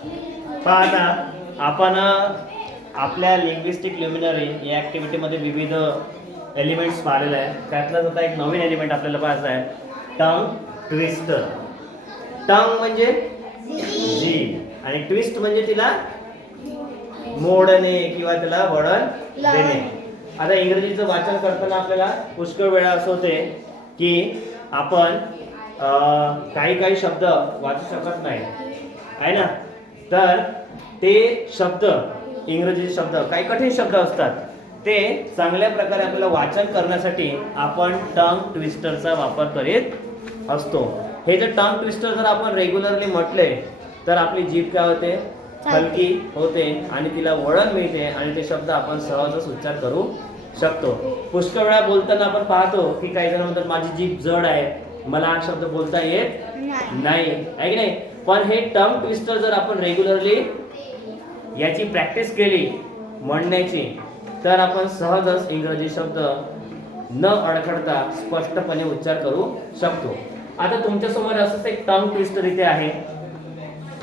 पहा आता आपण आपल्या लिंग्विस्टिक ल्युमिनरी या ॲक्टिव्हिटीमध्ये विविध एलिमेंट्स पाहिलेले आहे. त्यातलाच आता एक नवीन एलिमेंट आपल्याला पाहायचा आहे, टंग ट्विस्टर. टंग म्हणजे जीभ आणि ट्विस्ट म्हणजे तिला मोडणे किंवा त्याला वळण देणे. आता इंग्रजीचं वाचन करताना आपल्याला पुष्कळ वेळा असं होते की आपण काही शब्द वाचू शकत नाही आहे ना. तर ते शब्द, इंग्रजी शब्द काही कठीण शब्द असतात, ते चांगल्या प्रकारे आपल्याला वाचन करण्यासाठी आपण टंग ट्विस्टरचा वापर करीत असतो. हे जर टंग ट्विस्टर जर आपण रेग्युलरली म्हटले तर आपली जीभ काय होते, हलकी होते आणि तिला वळण मिळते आणि ते शब्द आपण सहजच उच्चार करू शकतो. पुष्कळ वेळा बोलताना आपण पाहतो की काही जण म्हणतात माझी जीभ जड आहे, मला हा शब्द बोलता येत नाही, आहे की नाही. पण हे टंग ट्विस्टर जर आपण रेग्युलरली याची प्रॅक्टिस केली म्हणण्याची, तर आपण सहजच इंग्रजी शब्द न अडखडता स्पष्टपणे उच्चार करू शकतो. आता तुमच्या समोर असंच एक टंग ट्विस्टर इथे आहे.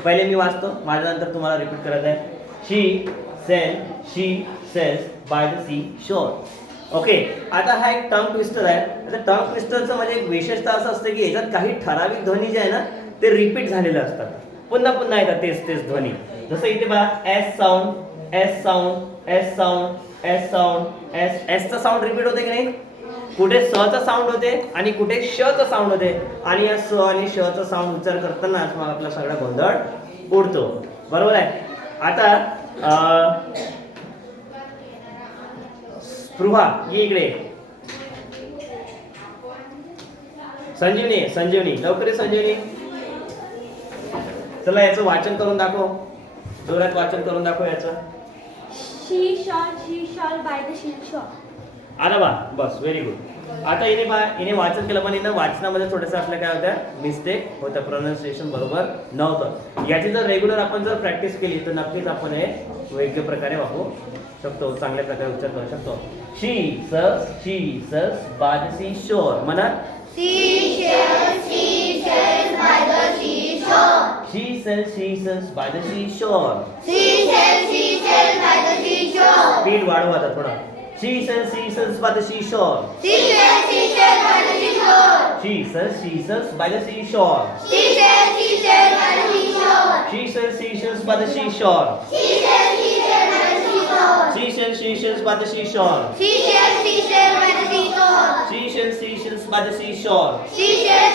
पहिले मी वाचतो, माझ्यानंतर तुम्हाला रिपीट करत आहे. She sells by the sea shore. Okay, आता हा एक टंग ट्विस्टर आहे. आता टंग ट्विस्टरचं म्हणजे एक विशेषता असं असते की याच्यात काही ठराविक ध्वनी जे आहे ना ते रिपीट झालेले असतात, पुन्हा पुन्हा येतात तेच ध्वनी. जसं इथे बघा, S sound, S sound, S sound, S sound, एसचा साऊंड रिपीट होते की नाही. कुठे सचा साऊंड होते आणि कुठे शचा साऊंड होते आणि या स आणि शचा साऊंड उच्चार करतानाच मग आपला सगळा गोंधळ उडतो. बरोबर आहे. आता स्पृहा ये इकडे. संजीवनी लवकर ये संजीवनी. चला याचं वाचन करून दाखव, जोरात वाचन करून दाखव याचं. she shall by the seashore. आला बा, बस, व्हेरी गुड. आता हिने वाचन केलं पण हिने वाचनामध्ये थोडंसं आपल्या काय होत्या मिस्टेक होत्या, प्रोनाउन्सिएशन बरोबर नव्हतं. याची जर रेग्युलर आपण जर प्रॅक्टिस केली तर नक्कीच आपण हे योग्य प्रकारे वापरू शकतो, चांगल्या प्रकारे उच्चार करू शकतो. She sells by the sea shore. म्हणा, She sells by the seashore. She sells by the seashore. She sells by the seashore. Speed वाढवा आता थोडा. She sells by the seashore. She sells by the seashore. She sells by the seashore. She sells by the seashore. She sells by the seashore. She sells by the seashore. She sells by the seashore. She sells by the seashore. She sells by the seashore. She sells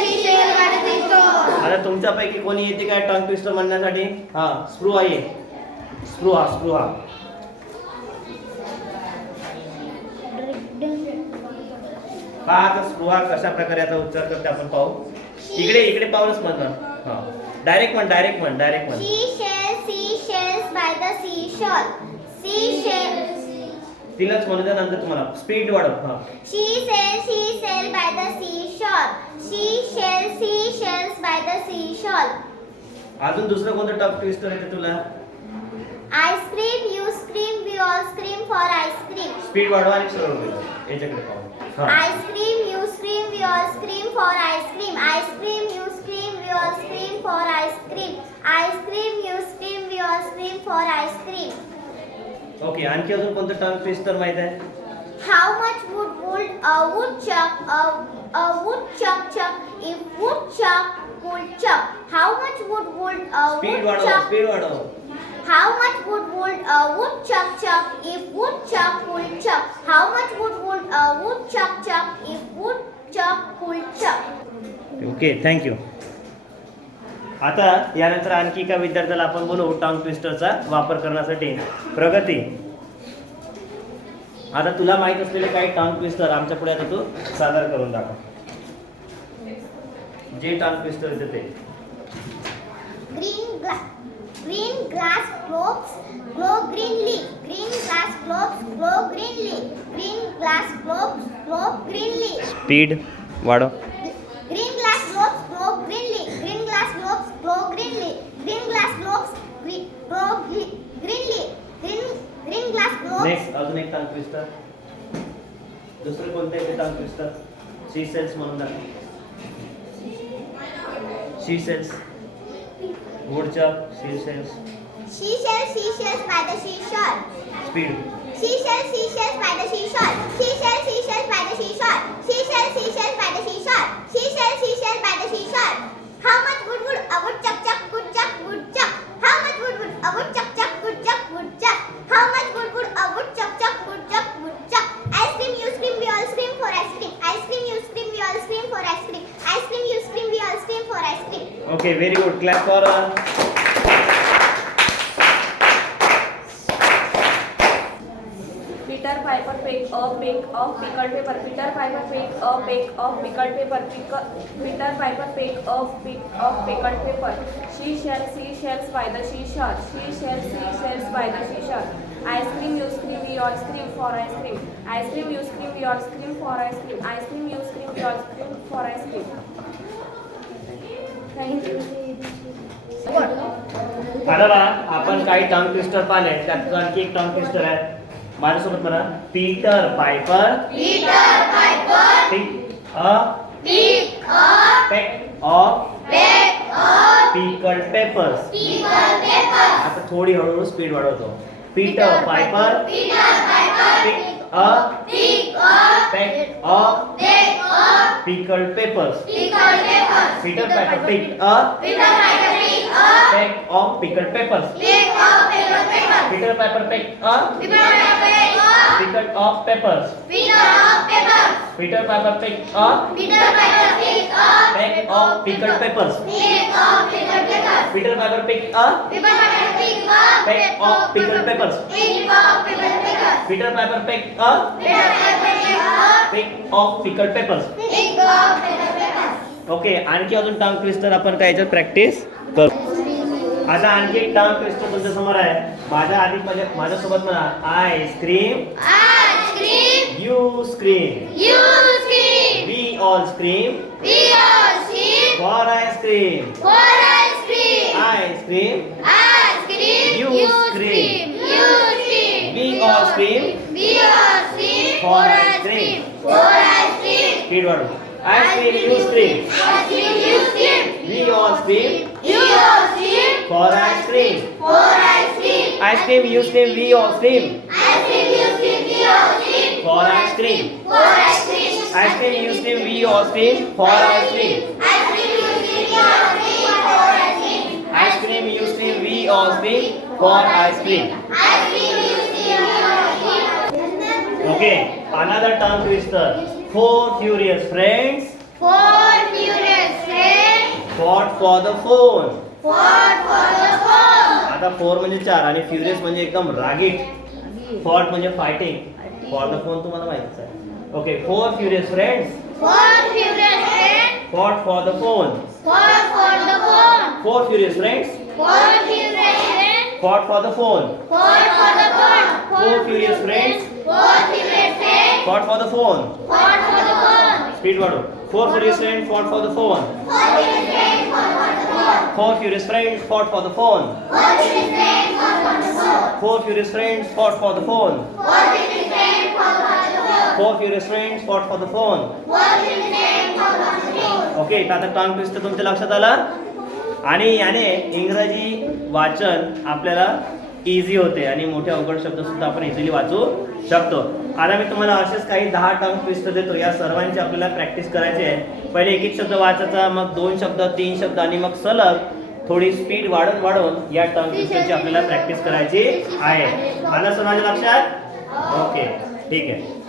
by the seashore. आता तुमच्यापैकी कोणी येते काय tongue twister म्हणण्यासाठी? हा, स्पृहा ये. स्पृहा. पहा आता स्पृहा कशा प्रकारे आता उच्चार करते आपण पाहू. इकडे पाहूनच म्हणणार. हा, डायरेक्ट म्हण. She sells by the seashore. She sells. तिलाच म्हणू द्या, नंतर तुम्हाला स्पीड वाढव. हा, She sells by the seashore. She sells by the seashore. अजून दुसरं कोणतं टंग ट्विस्टर येते तुला? I scream, you scream, we all scream for ice cream. Speed वाढवा आणि सरळ होईल. याच्याकडे पाहू. I scream, you scream, we all scream for ice cream. I scream, you scream, we all scream for ice cream. I scream, you scream, we all scream for ice cream. Okay, आणखी अजून कोणतं tongue twister माहित आहे? How much would a woodchuck chuck if woodchuck could chuck? How much would a speed woodchuck? वाढव. How much would a woodchuck chuck if woodchuck could chuck? How much would a woodchuck chuck if woodchuck could chuck? Okay, thank you. आता यानंतर आणखी एका विद्यार्थ्याला आपण बोलू टंग ट्विस्टरचा वापर करण्यासाठी. प्रगती, आता तुला माहित असलेले काही टंग ट्विस्टर आमच्या पुढे आता तू सादर करून दाखव. जे टंग ट्विस्टर येते ते. Green grass globes glow greenly. Green grass globes glow greenly. Green grass globes glow greenly. Speed वाढव. Green grass globes glow greenly. Green grass globes glow greenly. Green grass globes glow greenly. Green grass globes. Next अजून एक tongue twister. दुसरं कोणतं आहे tongue twister? शी sells म्हणून दाखव. She sells woodchuck, seashells, Seashells by the seashore. speed, Seashells by the seashore. Seashells by the seashore. Seashells by the seashore. Seashells by the seashore. How much wood a woodchuck chuck woodchuck woodchuck? How much wood a woodchuck chuck woodchuck woodchuck? How much wood a woodchuck chuck woodchuck woodchuck? Ice cream, you scream, we all scream for ice cream. Ice cream, you scream, we all scream for ice cream. Ice cream, you scream, we all scream for ice cream. okay, very good, clap for Peter Piper picked a peck of pickled pepper. Peter Piper picked a peck of pickled pepper. Peter Piper picked a peck of pickled pepper. Seashells by the seashore. Seashells by the seashore. Ice cream, you scream, we all scream for ice cream. Ice cream, you scream, we all scream for ice cream. Ice cream, you scream, we all scream for ice cream. Thank you. आता बघा आपण काही tongue twister पाहिले त्यात आणखी एक tongue twister आहे माझ्यासोबत म्हणा Peter Piper pick a pick of pickled papers आता थोडी हळूहळू स्पीड वाढवतो Peter Piper pick a pick of pickled papers Peter Piper pick a peck of pickled peppers. Peter Piper picked a pickle of peppers. Peter Piper picked a peck of pickled peppers. Peter Piper picked a peck of pickled peppers. Peter Piper picked a peck of pickled peppers. Okay आणखी अजून tongue twister आपण काय याच्यात practice करू आता आणखी एक tongue twister तुमच्या समोर आहे माझ्यासोबत म्हणा I scream you scream we all scream for ice cream I scream you scream we all scream for ice cream speed वाढू Ice cream, you scream. We all scream. For ice cream. Ice cream, you scream. We all scream. For ice cream. Ice cream, you scream. We all scream. For ice cream. Ice cream, you scream. We all scream. For ice cream. Okay, another tongue twister. Four furious friends fought for the phone. आता four म्हणजे चार आणि furious म्हणजे एकदम रागीट fought म्हणजे fighting for the phone तुम्हाला माहितीच आहे okay four furious friends fought for the phone four furious friends fought for the phone four furious friends fought for the phone speed वाढव four furious friends fought for the phone four furious friends fought for the phone four furious friends fought for the phone four furious friends fought for the phone okay आता tongue twister तुमच्या लक्षात आलं आणि याने इंग्रजी वाचन आपल्याला easy होते आणि मोठे अवघड शब्द सुद्धा आपण इझिली वाचू शकतो आता मी तुम्हाला असेच काही 10 टंग ट्विस्टर देतो या सर्वांची आपल्याला प्रॅक्टिस करायची आहे पहिले एक एक शब्द वाचायचा मग 2 शब्द 3 शब्द आणि मग सलग थोडी स्पीड वाढवून या टंग ट्विस्टरची आपल्याला प्रॅक्टिस करायची आहे आलं माझ्या लक्षात ओके ठीक आहे